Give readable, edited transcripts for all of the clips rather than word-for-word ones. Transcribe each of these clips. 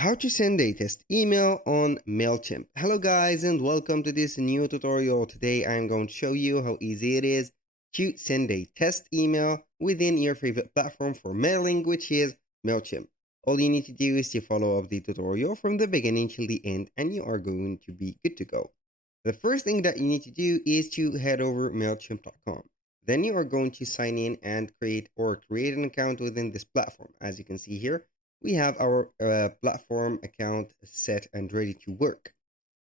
How to send a test email on Mailchimp. Hello guys and welcome to this new tutorial. Today I'm going to show you how easy it is to send a test email within your favorite platform for mailing, which is Mailchimp. All you need to do is to follow up the tutorial from the beginning till the end and you are going to be good to go. The first thing that you need to do is to head over Mailchimp.com. Then you are going to sign in and create an account within this platform. As you can see here, we have our platform account set and ready to work.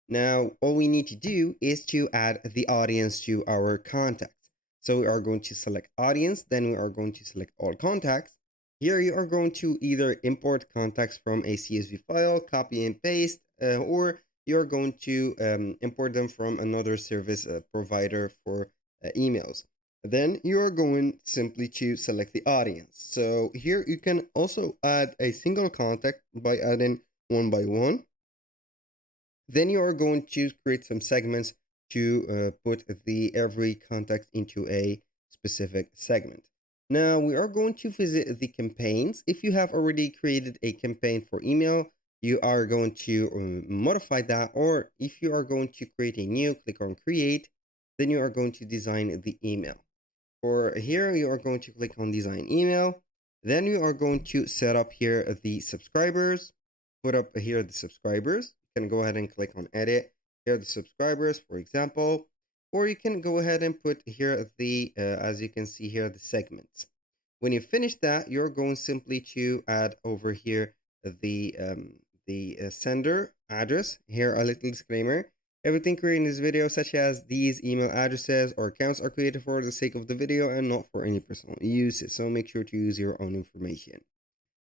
Now, all we need to do is to add the audience to our contacts. So we are going to select audience, then we are going to select all contacts. Here you are going to either import contacts from a CSV file, copy and paste, or you are going to import them from another service provider for emails. Then you are going simply to select the audience. So here you can also add a single contact by adding one by one. Then you are going to create some segments to put every contact into a specific segment. Now we are going to visit the campaigns. If you have already created a campaign for email, you are going to modify that, or if you are going to create a new, click on create, then you are going to design the email. For here, you are going to click on design email. Then you are going to set up here the subscribers, put up here the subscribers. You can go ahead and click on edit. Here are the subscribers, for example, or you can go ahead and put here as you can see here, the segments. When you finish that, you're going simply to add over here the sender address. Here, a little disclaimer. Everything created in this video, such as these email addresses or accounts, are created for the sake of the video and not for any personal use, so make sure to use your own information.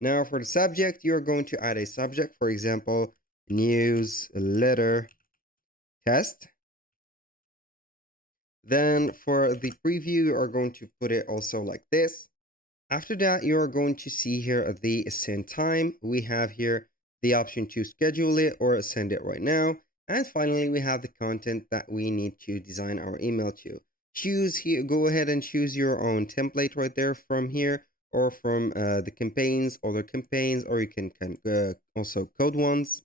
Now for the subject, you're going to add a subject, for example, newsletter test. Then for the preview, you are going to put it also like this. After that, you are going to see here the send time. We have here the option to schedule it or send it right now. And finally, we have the content that we need to design our email to. Choose here, go ahead and choose your own template right there from here, or from the campaigns, other campaigns, or you can also code ones.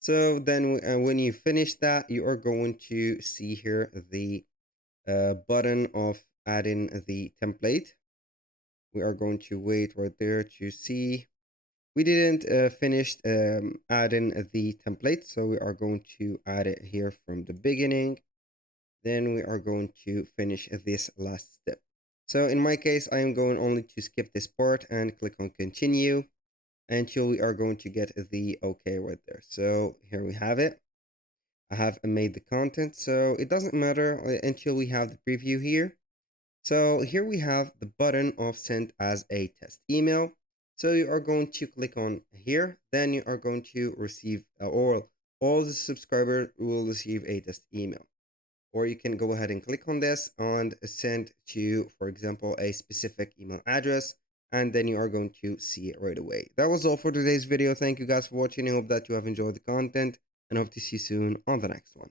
So then when you finish that, you are going to see here the button of adding the template. We are going to wait right there to see. We didn't finish adding the template, so we are going to add it here from the beginning. Then we are going to finish this last step. So in my case, I am going only to skip this part and click on continue until we are going to get the OK right there. So here we have it. I have made the content, so it doesn't matter until we have the preview here. So here we have the button of send as a test email. So you are going to click on here, then you are going to receive, or all the subscribers will receive a test email. Or you can go ahead and click on this and send to, for example, a specific email address, and then you are going to see it right away. That was all for today's video. Thank you guys for watching. I hope that you have enjoyed the content and hope to see you soon on the next one.